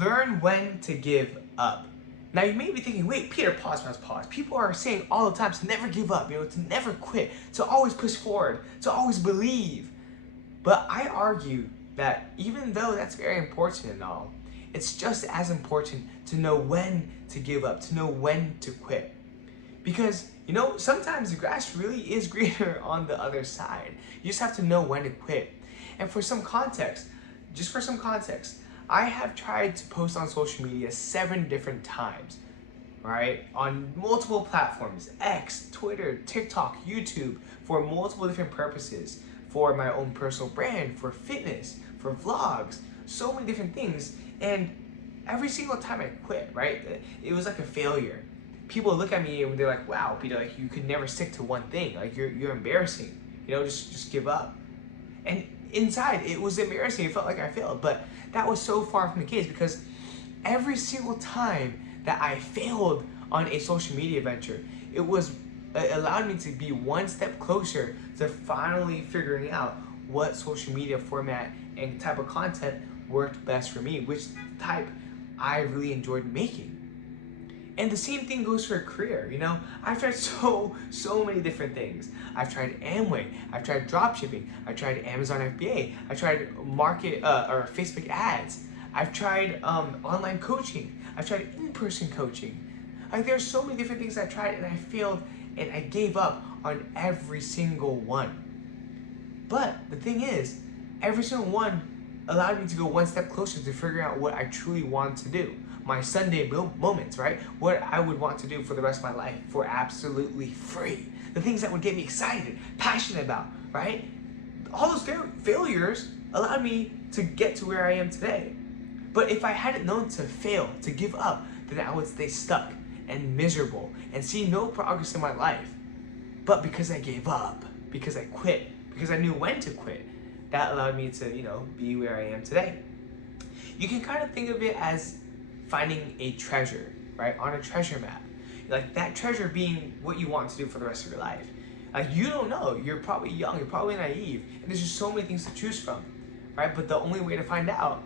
Learn when to give up. Now you may be thinking, wait, Peter, pause. People are saying all the time to never give up, to never quit, to always push forward, to always believe. But I argue that even though that's very important and all, it's just as important to know when to give up, to know when to quit. Because, sometimes the grass really is greener on the other side. You just have to know when to quit. And for some context, I have tried to post on social media 7 different times, right? On multiple platforms, X, Twitter, TikTok, YouTube, for multiple different purposes. For my own personal brand, for fitness, for vlogs, so many different things. And every single time I quit, right? It was like a failure. People look at me and they're like, wow, Peter, like you could never stick to one thing. Like you're embarrassing. Just give up. And inside, it was embarrassing. It felt like I failed. But that was so far from the case, because every single time that I failed on a social media venture, it allowed me to be one step closer to finally figuring out what social media format and type of content worked best for me, which type I really enjoyed making. And the same thing goes for a career, I've tried so many different things. I've tried Amway, I've tried dropshipping, I've tried Amazon FBA, I've tried market or Facebook ads, I've tried online coaching, I've tried in-person coaching. Like there's so many different things I tried and I failed and I gave up on every single one. But the thing is, every single one allowed me to go one step closer to figuring out what I truly wanted to do. My Sunday moments, right? What I would want to do for the rest of my life for absolutely free. The things that would get me excited, passionate about, right? All those failures allowed me to get to where I am today. But if I hadn't known to fail, to give up, then I would stay stuck and miserable and see no progress in my life. But because I gave up, because I quit, because I knew when to quit, that allowed me to, be where I am today. You can kind of think of it as finding a treasure, right? On a treasure map. Like that treasure being what you want to do for the rest of your life. Like you don't know, you're probably young, you're probably naive, and there's just so many things to choose from, right? But the only way to find out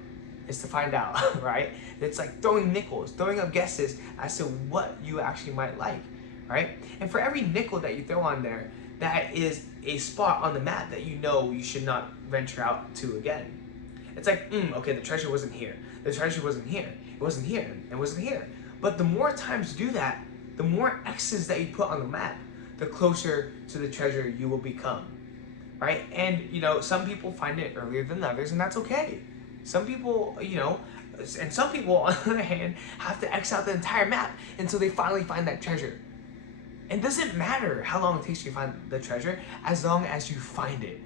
is to find out, right? It's like throwing nickels, throwing up guesses as to what you actually might like, right? And for every nickel that you throw on there, that is a spot on the map that you should not venture out to again. It's like, okay, the treasure wasn't here. The treasure wasn't here. It wasn't here. It wasn't here. But the more times you do that, the more X's that you put on the map, the closer to the treasure you will become, right? And, some people find it earlier than others, and that's okay. Some people, and some people, on the other hand, have to X out the entire map until they finally find that treasure. It doesn't matter how long it takes you to find the treasure, as long as you find it.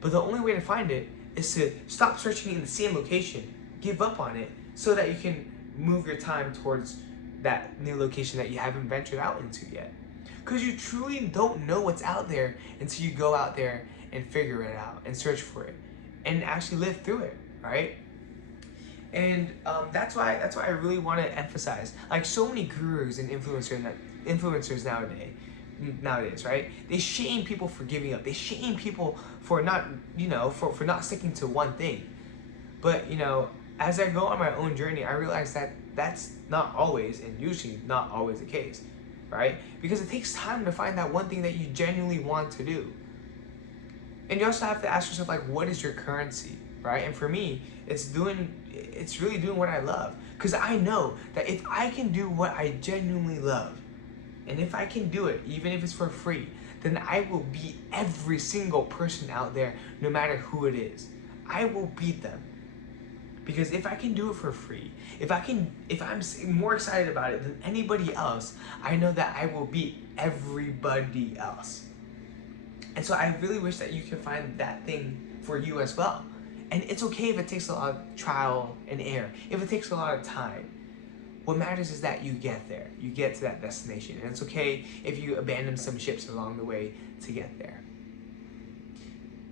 But the only way to find it is to stop searching in the same location, give up on it, so that you can move your time towards that new location that you haven't ventured out into yet. Because you truly don't know what's out there until you go out there and figure it out and search for it and actually live through it, right? And that's why I really want to emphasize, like so many gurus and influencers nowadays, right? They shame people for giving up. They shame people for not, for not sticking to one thing. But, as I go on my own journey, I realize that that's not always, and usually not always the case, right? Because it takes time to find that one thing that you genuinely want to do. And you also have to ask yourself, like, what is your currency, right? And for me, it's really doing what I love. Because I know that if I can do what I genuinely love, and if I can do it, even if it's for free, then I will beat every single person out there, no matter who it is. I will beat them. Because if I can do it for free, if I'm more excited about it than anybody else, I know that I will beat everybody else. And so I really wish that you can find that thing for you as well. And it's okay if it takes a lot of trial and error, if it takes a lot of time. What matters is that you get there, you get to that destination. And it's okay if you abandon some ships along the way to get there.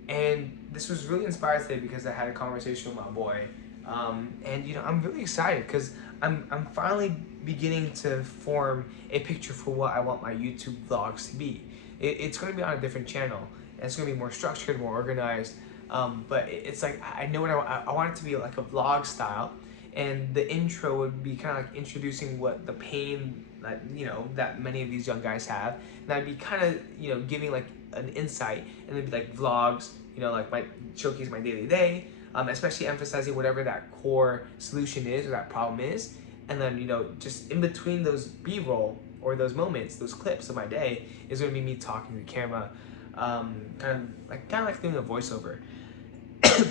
And this was really inspired today because I had a conversation with my boy. And I'm really excited because I'm finally beginning to form a picture for what I want my YouTube vlogs to be. It's going to be on a different channel, and it's going to be more structured, more organized. But it's like I know what I want it to be like a vlog style, and the intro would be kind of like introducing what the pain that, you know, that many of these young guys have, and I'd be kind of, you know, giving like an insight, and it'd be like vlogs, you know, like my showcase my daily day, especially emphasizing whatever that core solution is or that problem is, and then, you know, just in between those B-roll or those moments, those clips of my day is going to be me talking to the camera, kind of like doing a voiceover.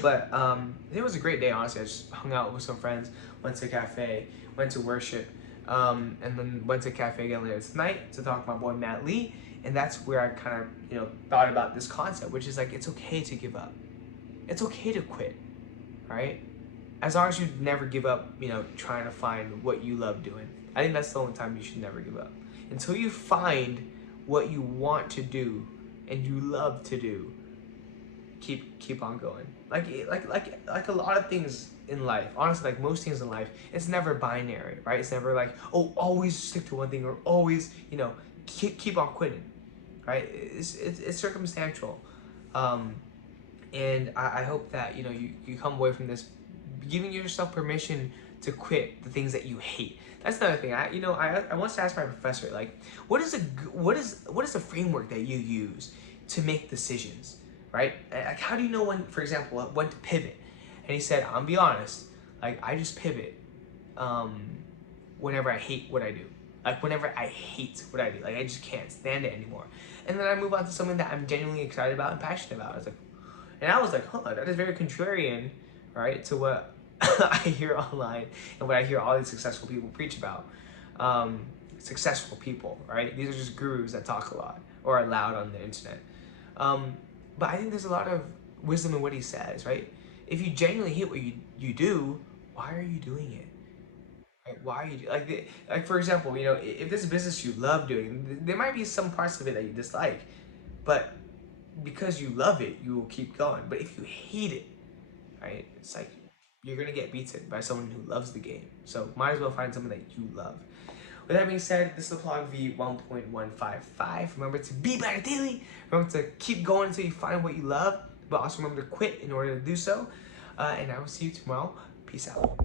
But it was a great day, honestly. I just hung out with some friends, went to a cafe, went to worship, and then went to a cafe again later tonight to talk to my boy Matt Lee. And that's where I kind of, you know, thought about this concept, which is like, it's okay to give up. It's okay to quit, right? As long as you never give up, you know, trying to find what you love doing. I think that's the only time you should never give up. Until you find what you want to do and you love to do, keep on going. Like a lot of things in life, honestly, like most things in life, it's never binary, right? It's never like, oh, always stick to one thing, or always, you know, keep on quitting, right? It's circumstantial. And I hope that, you know, you come away from this giving yourself permission to quit the things that you hate. That's another thing. I once asked my professor, like, what is a framework that you use to make decisions, right? Like, how do you know when, for example, when to pivot? And he said, I'll be honest, like, I just pivot whenever I hate what I do. Like, whenever I hate what I do, like, I just can't stand it anymore. And then I move on to something that I'm genuinely excited about and passionate about. I was like, huh, that is very contrarian, right, to what I hear online and what I hear all these successful people preach about. Successful people, right? These are just gurus that talk a lot or are loud on the internet. But I think there's a lot of wisdom in what he says, right? If you genuinely hate what you do, why are you doing it? Right? Why are you like for example, you know, if this is a business you love doing, there might be some parts of it that you dislike, but because you love it, you will keep going. But if you hate it, right, it's like you're gonna get beaten by someone who loves the game. So might as well find someone that you love. With that being said, this is PLOG V 1.155. Remember to be better daily. Remember to keep going until you find what you love, but also remember to quit in order to do so. And I will see you tomorrow. Peace out.